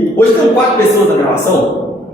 E hoje tem 4 pessoas na gravação,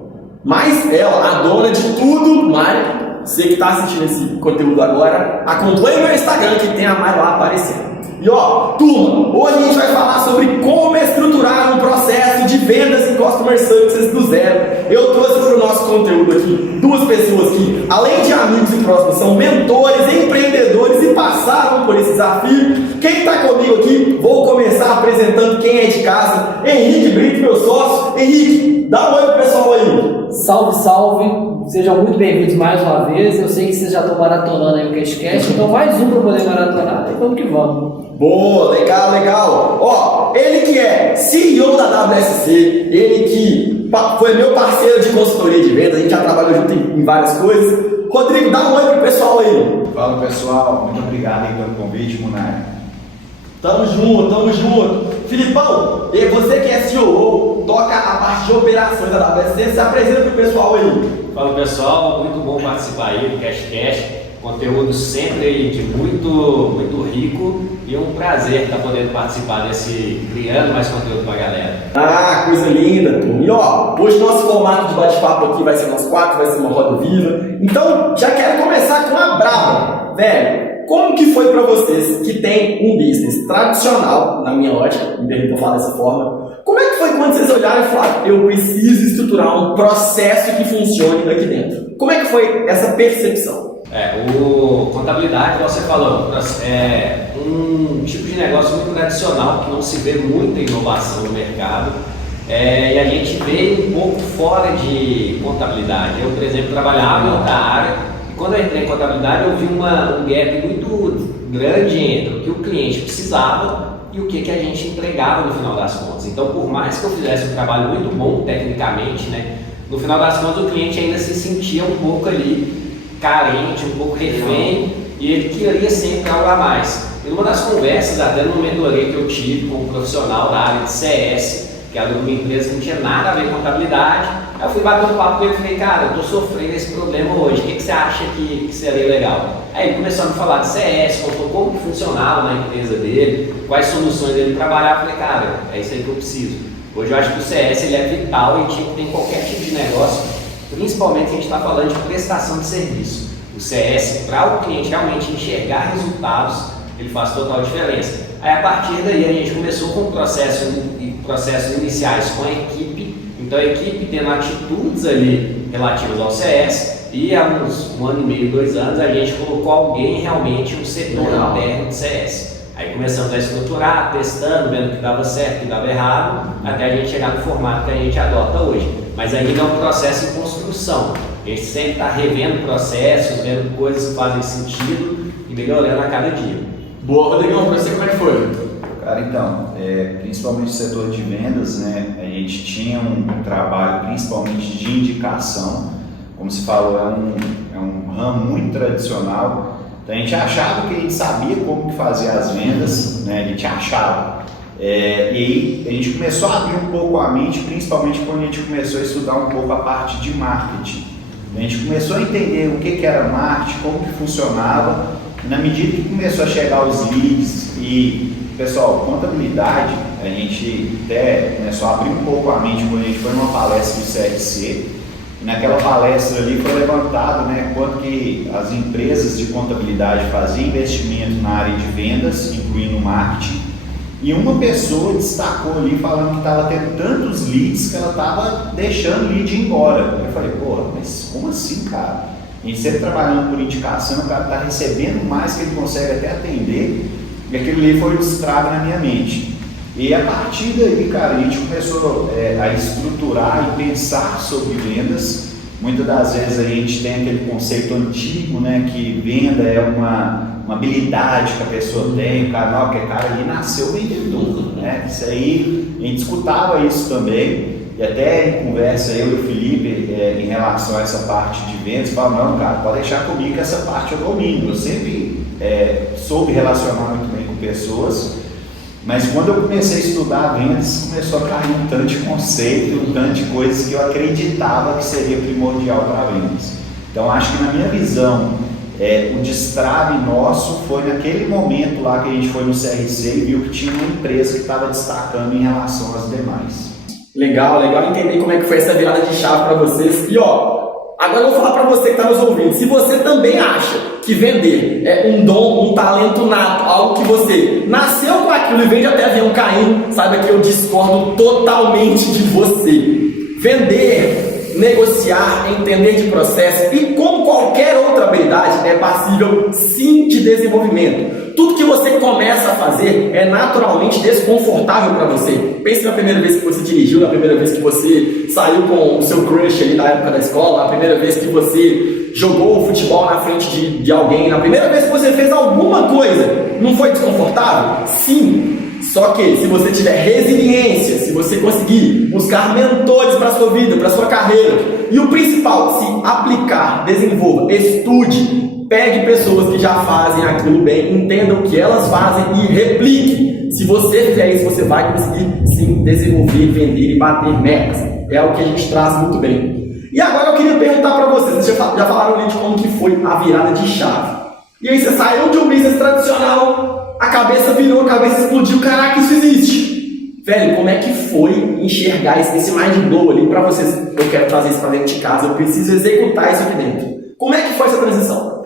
mas ela, a dona de tudo, Mari. Você que está assistindo esse conteúdo agora, acompanhe meu Instagram que tem a Mari lá aparecendo. E ó, turma, hoje a gente vai falar sobre como estruturar um processo de vendas e customer services do zero. Eu trouxe para o nosso conteúdo aqui 2 pessoas que, além de amigos e próximos, são mentores, empreendedores e passaram por esse desafio. Quem está comigo aqui, vou começar apresentando quem é de casa. Henrique Brito, meu sócio. Henrique, dá um oi pro pessoal aí. Salve, salve! Sejam muito bem-vindos mais uma vez. Eu sei que vocês já estão maratonando aí o CashCast, então mais um para poder maratonar e vamos que vamos. Boa, legal, legal. Ó, ele que é CEO da WSC, ele que foi meu parceiro de consultoria de vendas, a gente já trabalhou junto em várias coisas. Rodrigo, dá um oi pro pessoal aí. Fala pessoal, muito obrigado aí pelo convite, Munari. Tamo junto, tamo junto. Filipão, e você que é CEO, toca a parte de operações da WSC, se apresenta pro pessoal aí. Fala pessoal, muito bom participar aí do CashCast, conteúdo sempre de muito rico e um prazer estar podendo participar criando mais conteúdo pra galera. Ah, coisa linda, turma. E ó, hoje nosso formato de bate-papo aqui vai ser nós 4, vai ser uma roda viva. Então, já quero começar com a brava, velho. Como que foi para vocês que tem um business tradicional, na minha ótica, me permitam falar dessa forma, como é que foi quando vocês olharam e falaram, eu preciso estruturar um processo que funcione aqui dentro? Como é que foi essa percepção? Contabilidade, você falou, é um tipo de negócio muito tradicional, que não se vê muita inovação no mercado, e a gente veio um pouco fora de contabilidade. Eu, por exemplo, trabalhava em outra área. Quando eu entrei em contabilidade, eu vi um gap muito grande entre o que o cliente precisava e o que a gente entregava no final das contas. Então, por mais que eu fizesse um trabalho muito bom tecnicamente, né, no final das contas o cliente ainda se sentia um pouco ali carente, um pouco refém, e ele queria sempre algo a mais. E numa das conversas, até numa mentoria que eu tive com um profissional da área de CS, que era de uma empresa que não tinha nada a ver com contabilidade, aí eu fui bater um papo com ele e falei, cara, eu estou sofrendo esse problema hoje, o que você acha que seria legal? Aí ele começou a me falar de CS, contou como que funcionava na empresa dele, quais soluções ele trabalhava. Eu falei, cara, é isso aí que eu preciso. Hoje eu acho que o CS ele é vital e tinha que ter em qualquer tipo de negócio, principalmente se a gente está falando de prestação de serviço. O CS, para o cliente realmente enxergar resultados, ele faz total diferença. Aí a partir daí a gente começou com processos iniciais com a equipe. Então a equipe tendo atitudes ali relativas ao CS, e há uns 1 ano e meio, 2 anos, a gente colocou alguém realmente no setor interno de CS. Aí começamos a estruturar, testando, vendo que dava certo, que dava errado, até a gente chegar no formato que a gente adota hoje. Mas ainda é um processo em construção. A gente sempre está revendo processos, vendo coisas que fazem sentido e melhorando a cada dia. Boa, Rodrigão, para você como é que foi? Cara, então, principalmente no setor de vendas, né, a gente tinha um trabalho principalmente de indicação, como se falou, é um ramo muito tradicional, então a gente achava que a gente sabia como que fazia as vendas, né, a gente achava, e aí a gente começou a abrir um pouco a mente, principalmente quando a gente começou a estudar um pouco a parte de marketing. A gente começou a entender o que era marketing, como que funcionava, e na medida que começou a chegar os leads e, pessoal, contabilidade, a gente até começou a abrir um pouco a mente quando a gente foi numa palestra do CRC, e naquela palestra ali foi levantado, né, quanto que as empresas de contabilidade faziam investimento na área de vendas, incluindo marketing, e uma pessoa destacou ali falando que estava tendo tantos leads que ela estava deixando o lead ir embora. Eu falei, pô, mas como assim, cara? A gente sempre trabalhando por indicação, o cara está recebendo mais que ele consegue até atender, e aquilo ali foi um destrave na minha mente. E a partir daí, cara, a gente começou a estruturar e pensar sobre vendas. Muitas das vezes a gente tem aquele conceito antigo, né, que venda é uma habilidade que a pessoa tem, o cara, não, porque o cara ali nasceu vendedor, né? Isso aí, a gente escutava isso também, e até em conversa eu e o Felipe em relação a essa parte de vendas, falava, não, cara, pode deixar comigo que essa parte eu domino. Eu sempre soube relacionar muito bem com pessoas, mas quando eu comecei a estudar vendas, começou a cair um tanto de conceito, um tanto de coisas que eu acreditava que seria primordial para vendas. Então acho que na minha visão, o destrave nosso foi naquele momento lá que a gente foi no CRC e viu que tinha uma empresa que estava destacando em relação às demais. Legal entender como é que foi essa virada de chave para vocês. E agora eu vou falar para você que está nos ouvindo. Se você também acha que vender é um dom, um talento nato, algo que você nasceu com aquilo e vende até avião caindo, saiba que eu discordo totalmente de você. Vender, negociar, entender de processo e como qualquer outra habilidade é passível sim de desenvolvimento. Tudo que você começa a fazer é naturalmente desconfortável para você. Pense na primeira vez que você dirigiu, na primeira vez que você saiu com o seu crush ali na época da escola, na primeira vez que você jogou futebol na frente de alguém, na primeira vez que você fez alguma coisa. Não foi desconfortável? Sim. Só que se você tiver resiliência, se você conseguir buscar mentores para a sua vida, para a sua carreira, e o principal, se aplicar, desenvolva, estude, pegue pessoas que já fazem aquilo bem, entenda o que elas fazem e replique. Se você fizer isso, você vai conseguir sim desenvolver, vender e bater metas. É o que a gente traz muito bem. E agora eu queria perguntar para vocês, vocês já falaram ali de como que foi a virada de chave. E aí você saiu de um business tradicional, a cabeça virou, a cabeça explodiu, caraca, isso existe. Velho, como é que foi enxergar esse mind blow ali para vocês? Eu quero trazer isso para dentro de casa, eu preciso executar isso aqui dentro. Como é que foi essa transição?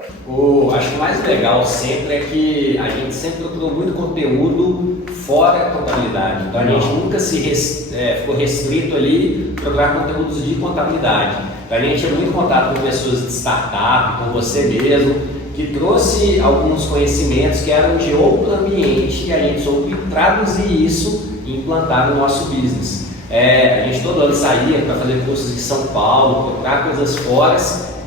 Acho que o mais legal sempre é que a gente sempre procurou muito conteúdo fora da contabilidade. Então a gente nunca ficou restrito ali a procurar conteúdos de contabilidade. Então a gente tinha muito contato com pessoas de startup, com você mesmo, que trouxe alguns conhecimentos que eram de outro ambiente e a gente soube traduzir isso e implantar no nosso business. A gente todo ano saía para fazer cursos de São Paulo, procurar coisas fora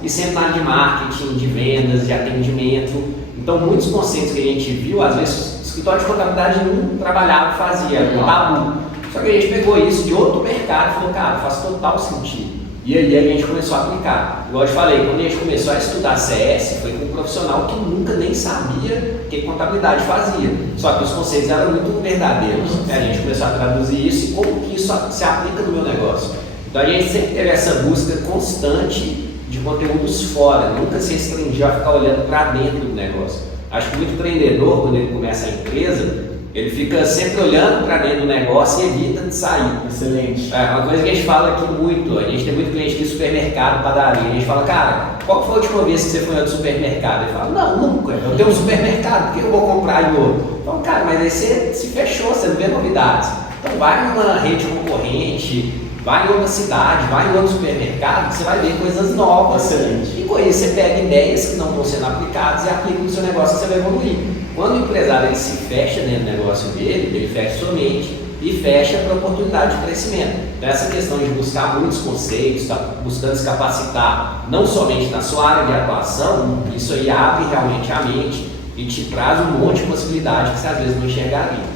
e sempre na área de marketing, de vendas, de atendimento. Então muitos conceitos que a gente viu, às vezes o escritório de contabilidade não trabalhava, fazia, era um tabu. Só que a gente pegou isso de outro mercado e falou, cara, faz total sentido. E aí a gente começou a aplicar. Igual eu te falei, quando a gente começou a estudar CS, foi com um profissional que nunca nem sabia o que contabilidade fazia. Só que os conceitos eram muito verdadeiros. A gente começou a traduzir isso e como que isso se aplica no meu negócio. Então a gente sempre teve essa busca constante de conteúdos fora, nunca se restringiu a ficar olhando para dentro do negócio. Acho que muito empreendedor, quando ele começa a empresa, ele fica sempre olhando para dentro do negócio e evita de sair. Excelente. Uma coisa que a gente fala aqui muito, a gente tem muito cliente aqui supermercado, padaria, a gente fala, cara, qual foi a última vez que você foi ao supermercado? Ele fala, não, nunca, eu tenho um supermercado, por que eu vou comprar em outro? Então, cara, mas aí você se fechou, você não vê novidades. Então vai numa rede concorrente, vai em outra cidade, vai em outro supermercado, você vai ver coisas novas. Excelente. E com isso você pega ideias que não estão sendo aplicadas e aplica no seu negócio e você vai evoluir. Quando o empresário ele se fecha dentro do negócio dele, ele fecha sua mente e fecha para oportunidade de crescimento. Então essa questão de buscar muitos conceitos, tá buscando se capacitar, não somente na sua área de atuação, isso aí abre realmente a mente e te traz um monte de possibilidades que você às vezes não enxergaria.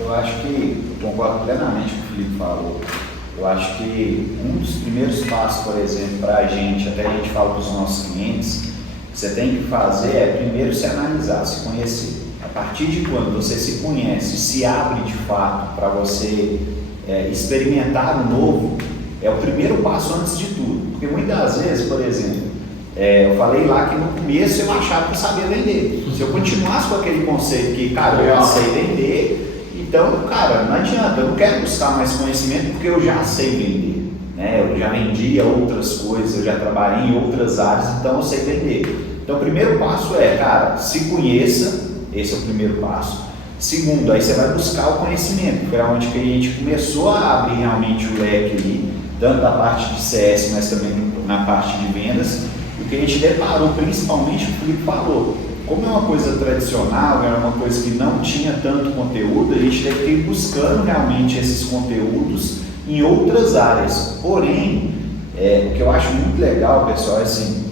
Eu acho que, eu concordo plenamente com o que o Felipe falou. Eu acho que um dos primeiros passos, por exemplo, para a gente, até a gente fala para os nossos clientes, você tem que fazer é primeiro se analisar, se conhecer. A partir de quando você se conhece, se abre de fato para você experimentar o novo, é o primeiro passo antes de tudo. Porque muitas vezes, por exemplo, eu falei lá que no começo eu achava que eu sabia vender. Se eu continuasse com aquele conceito que, cara, eu já sei vender, então, cara, não adianta, eu não quero buscar mais conhecimento porque eu já sei vender. Eu já vendia outras coisas, eu já trabalhei em outras áreas, então eu sei vender. Então o primeiro passo é, cara, se conheça, esse é o primeiro passo. Segundo, aí você vai buscar o conhecimento, que é onde que a gente começou a abrir realmente o leque ali, tanto da parte de CS, mas também na parte de vendas. E o que a gente deparou, principalmente o que o Felipe falou, como é uma coisa tradicional, era uma coisa que não tinha tanto conteúdo, a gente teve que ir buscando realmente esses conteúdos em outras áreas. Porém, o que eu acho muito legal, pessoal, é assim,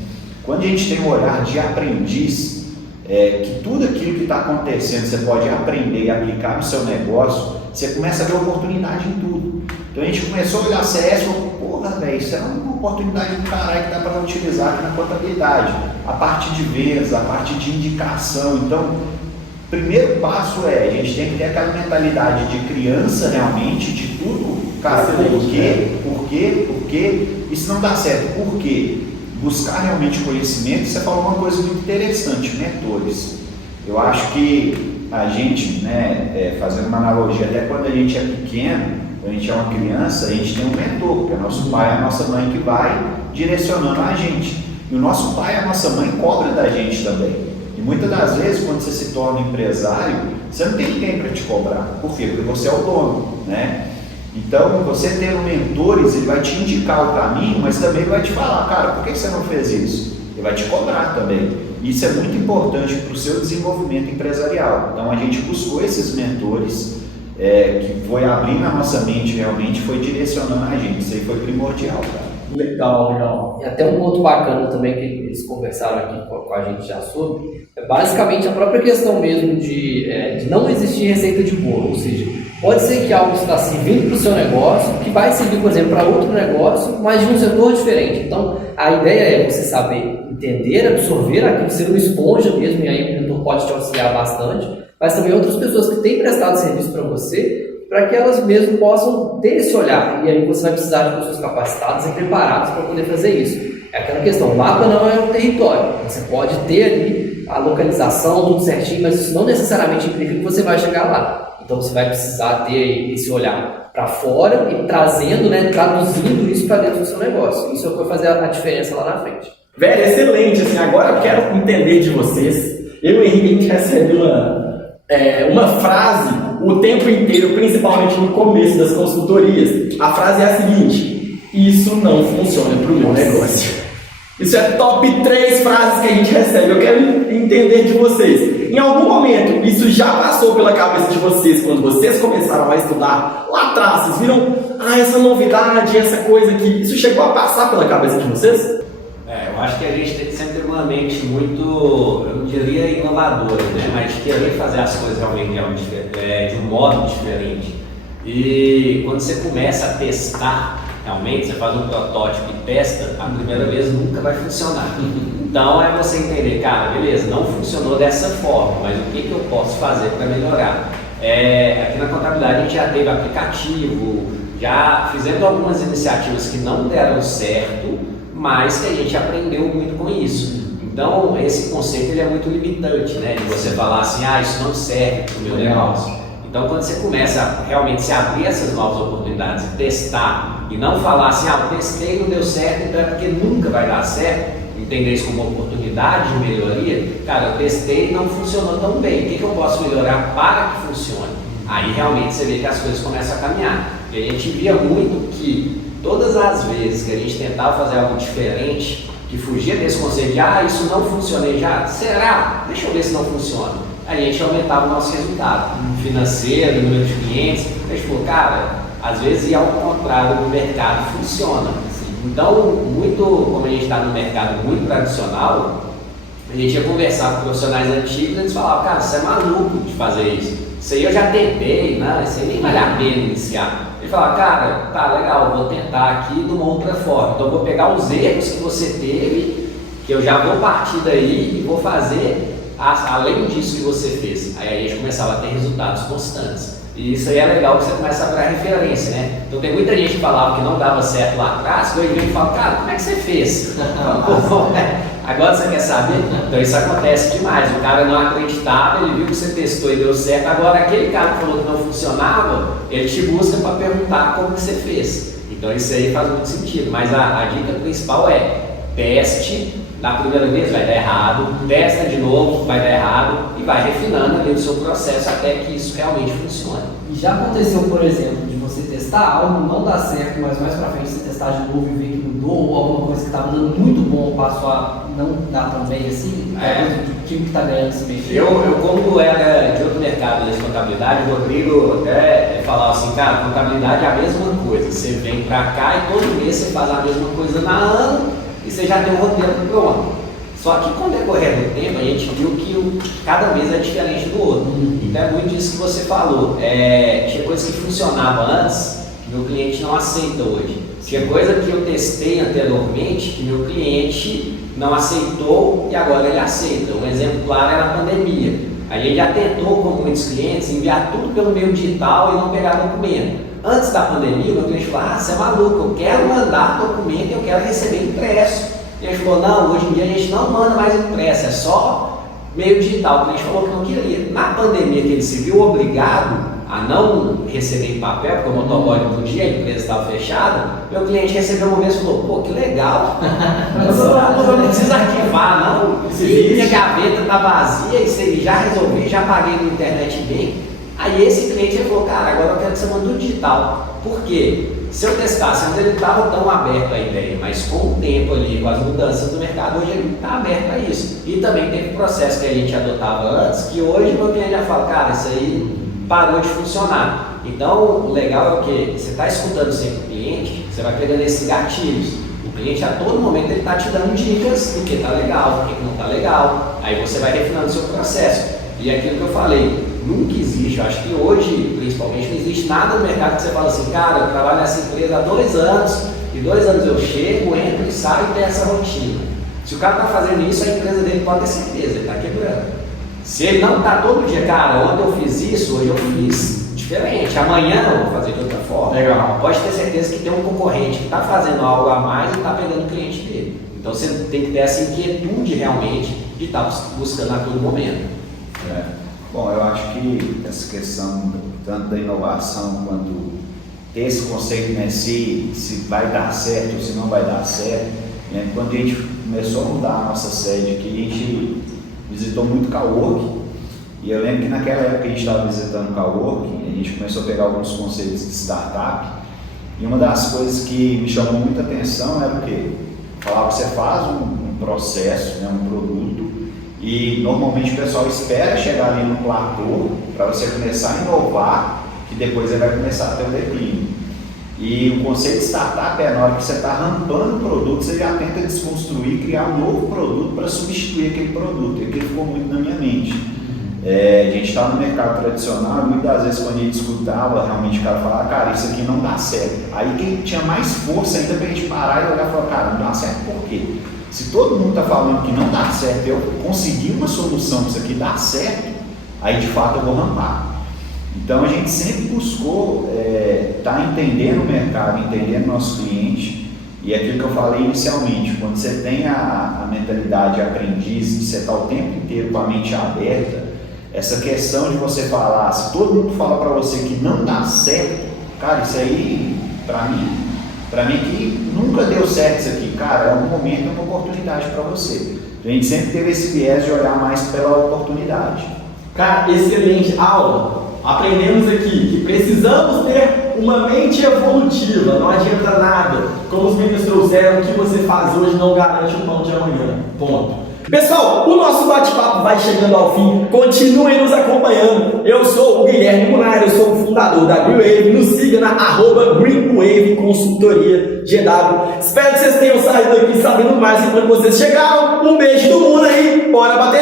quando a gente tem um olhar de aprendiz, que tudo aquilo que está acontecendo você pode aprender e aplicar no seu negócio, você começa a ver oportunidade em tudo. Então a gente começou a olhar CS e falou, porra, velho, isso é uma oportunidade do caralho que dá para utilizar aqui na contabilidade. A parte de vendas, a parte de indicação. Então, primeiro passo a gente tem que ter aquela mentalidade de criança realmente, de tudo. Cara, por quê? Isso não dá certo. Por quê? Buscar realmente conhecimento. Você falou uma coisa muito interessante, mentores. Eu acho que a gente, fazendo uma analogia, até quando a gente é pequeno, Quando a gente é uma criança, a gente tem um mentor, que é nosso pai e a nossa mãe, que vai direcionando a gente. E o nosso pai e a nossa mãe cobram da gente também. E muitas das vezes, quando você se torna empresário, você não tem ninguém para te cobrar. Por quê? Porque você é o dono, né? Então, você tendo mentores, ele vai te indicar o caminho, mas também vai te falar, cara, por que você não fez isso? Ele vai te cobrar também. Isso é muito importante para o seu desenvolvimento empresarial. Então, a gente buscou esses mentores, que foi abrindo a nossa mente realmente, foi direcionando a gente. Isso aí foi primordial, cara. Legal, legal. E até um ponto bacana também que eles conversaram aqui com a gente já sobre, é basicamente a própria questão mesmo de não existir receita de bolo, ou seja, pode ser que algo está servindo para o seu negócio, que vai servir, por exemplo, para outro negócio, mas de um setor diferente. Então, a ideia é você saber entender, absorver aquilo, ser uma esponja mesmo, e aí o mentor pode te auxiliar bastante, mas também outras pessoas que têm prestado serviço para você, para que elas mesmo possam ter esse olhar. E aí você vai precisar de pessoas capacitadas e preparadas para poder fazer isso. É aquela questão, o mapa não é um território. Você pode ter ali a localização, tudo certinho, mas isso não necessariamente implica que você vai chegar lá. Então você vai precisar ter esse olhar para fora e trazendo, traduzindo isso para dentro do seu negócio. Isso é o que vai fazer a diferença lá na frente. Velho, excelente. Assim, agora eu quero entender de vocês. Eu e o Henrique, a gente recebe uma frase o tempo inteiro, principalmente no começo das consultorias. A frase é a seguinte: isso não funciona para o meu negócio. Isso é top 3 frases que a gente recebe. Eu quero entender de vocês. Em algum momento, isso já passou pela cabeça de vocês, quando vocês começaram a estudar lá atrás? Vocês viram, essa novidade, essa coisa aqui, isso chegou a passar pela cabeça de vocês? Eu acho que a gente tem que sempre ter uma mente muito, eu não diria inovadora, né? Mas querer fazer as coisas realmente de um modo diferente. E quando você começa a testar, realmente, você faz um protótipo e testa, a primeira vez nunca vai funcionar. Então é você entender, cara, beleza, não funcionou dessa forma, mas o que eu posso fazer para melhorar? Aqui na contabilidade a gente já teve aplicativo, já fizemos algumas iniciativas que não deram certo, mas que a gente aprendeu muito com isso. Então, esse conceito ele é muito limitante, né? De você falar assim, isso não serve para o meu negócio. Então, quando você começa a realmente se abrir essas novas oportunidades e testar, e não falar assim, eu testei, não deu certo, então é porque nunca vai dar certo, entender isso como uma oportunidade de melhoria, cara, eu testei e não funcionou tão bem, o que eu posso melhorar para que funcione? Aí realmente você vê que as coisas começam a caminhar. E a gente via muito que todas as vezes que a gente tentava fazer algo diferente, que fugia desse conceito de, isso não funcionei já, será? Deixa eu ver se não funciona. A gente aumentava o nosso resultado financeiro, número de clientes. A gente falou, cara, às vezes ir ao contrário do mercado funciona. Então, muito, como a gente está no mercado muito tradicional, a gente ia conversar com profissionais antigos e eles falavam, cara, você é maluco de fazer isso. Isso aí eu já tentei, isso aí nem vale a pena iniciar. Ele falava, cara, tá legal, vou tentar aqui de uma outra forma. Então eu vou pegar os erros que você teve, que eu já vou partir daí e vou fazer além disso que você fez. Aí a gente começava a ter resultados constantes. E isso aí é legal que você começa a abrir a referência, né? Então tem muita gente que falava que não dava certo lá atrás, que hoje vem e fala, cara, como é que você fez? Agora você quer saber? Então isso acontece demais. O cara não acreditava, ele viu que você testou e deu certo. Agora aquele cara que falou que não funcionava, ele te busca para perguntar como que você fez. Então isso aí faz muito sentido. Mas a dica principal é teste. Na primeira vez vai dar errado, testa de novo, vai dar errado e vai refinando ali o seu processo até que isso realmente funcione. E já aconteceu, por exemplo, de você testar algo, não dar certo, mas mais pra frente você testar de novo e ver que mudou, ou alguma coisa que estava dando muito bom passou a não dar tão bem assim? O time que está ganhando esse mês? Eu, como era de outro mercado de contabilidade, o Rodrigo até falava assim, cara, contabilidade é a mesma coisa, você vem pra cá e todo mês você faz a mesma coisa na ano, e você já tem um roteiro pronto. Só que com o decorrer do tempo a gente viu que cada vez é diferente do outro. Então é muito disso que você falou. Tinha coisa que funcionava antes que meu cliente não aceita hoje. Tinha coisa que eu testei anteriormente que meu cliente não aceitou e agora ele aceita. Um exemplo claro era a pandemia. A gente já tentou com muitos clientes enviar tudo pelo meio digital e não pegar documento. Antes da pandemia, o meu cliente falou, você é maluco, eu quero mandar documento e eu quero receber impresso. E ele falou, não, hoje em dia a gente não manda mais impresso, é só meio digital. O cliente falou que não queria. Na pandemia que ele se viu obrigado a não receber em papel, porque o motoboy não podia, a empresa estava fechada, meu cliente recebeu uma vez e falou, pô, que legal, não precisa arquivar não, minha gaveta está vazia, isso aí já resolvi, já paguei no internet bem. Aí esse cliente falou, cara, agora eu quero que você mande tudo digital. Por quê? Se eu testasse, antes ele não estava tão aberto à ideia, mas com o tempo ali, com as mudanças do mercado, hoje ele está aberto a isso. E também teve processo que a gente adotava antes, que hoje o meu cliente já fala, cara, isso aí parou de funcionar. Então, o legal é o quê? Você está escutando sempre o cliente, você vai pegando esses gatilhos. O cliente, a todo momento, ele está te dando dicas do que está legal, do que não está legal. Aí você vai refinando o seu processo. E aquilo que eu falei, nunca existe, eu acho que hoje, principalmente, não existe nada no mercado que você fala assim, cara, eu trabalho nessa empresa há 2 anos, e 2 anos eu chego, entro e saio e tenho essa rotina. Se o cara está fazendo isso, a empresa dele pode ter certeza, ele está quebrando. Se ele não está todo dia, cara, ontem eu fiz isso, hoje eu fiz diferente, amanhã eu vou fazer de outra forma. Legal. Pode ter certeza que tem um concorrente que está fazendo algo a mais e está pegando o cliente dele. Então você tem que ter essa inquietude realmente de estar buscando a todo momento. Bom, eu acho que essa questão tanto da inovação quanto ter esse conceito, né, se vai dar certo ou se não vai dar certo, né, quando a gente começou a mudar a nossa sede aqui, a gente visitou muito coworking, e eu lembro que naquela época que a gente estava visitando o coworking, a gente começou a pegar alguns conceitos de startup, e uma das coisas que me chamou muita atenção era o quê? Falava que você faz um processo, né, um produto, e normalmente o pessoal espera chegar ali no platô para você começar a inovar, que depois ele vai começar a ter um declínio. E o conceito de startup é na hora que você está rampando o produto, você já tenta desconstruir, criar um novo produto para substituir aquele produto. E aquilo ficou muito na minha mente. A gente está no mercado tradicional, muitas das vezes quando a gente escutava realmente o cara falar, cara, isso aqui não dá certo. Aí quem tinha mais força ainda para a gente parar e olhar e falar, cara, não dá certo por quê? Se todo mundo está falando que não dá certo, eu conseguir uma solução para isso aqui dar certo, aí de fato eu vou rampar. Então a gente sempre buscou estar entendendo o mercado, entendendo o nosso cliente, e aquilo que eu falei inicialmente, quando você tem a mentalidade de aprendiz, de você estar o tempo inteiro com a mente aberta, essa questão de você falar, se todo mundo fala para você que não dá certo, cara, isso aí, para mim que nunca deu certo isso aqui, cara, é um momento, é uma oportunidade para você. A gente sempre teve esse viés de olhar mais pela oportunidade. Cara, excelente aula. Aprendemos aqui que precisamos ter uma mente evolutiva, não adianta nada. Como os meninos trouxeram, o que você faz hoje não garante o pão de amanhã. Ponto. Pessoal, o nosso bate-papo vai chegando ao fim. Continuem nos acompanhando. Eu sou o Guilherme Munari, eu sou o fundador da GreenWave. Nos siga na @GreenWave Consultoria GW. Espero que vocês tenham saído aqui sabendo mais. E quando vocês chegaram, um beijo do mundo aí. Bora bater!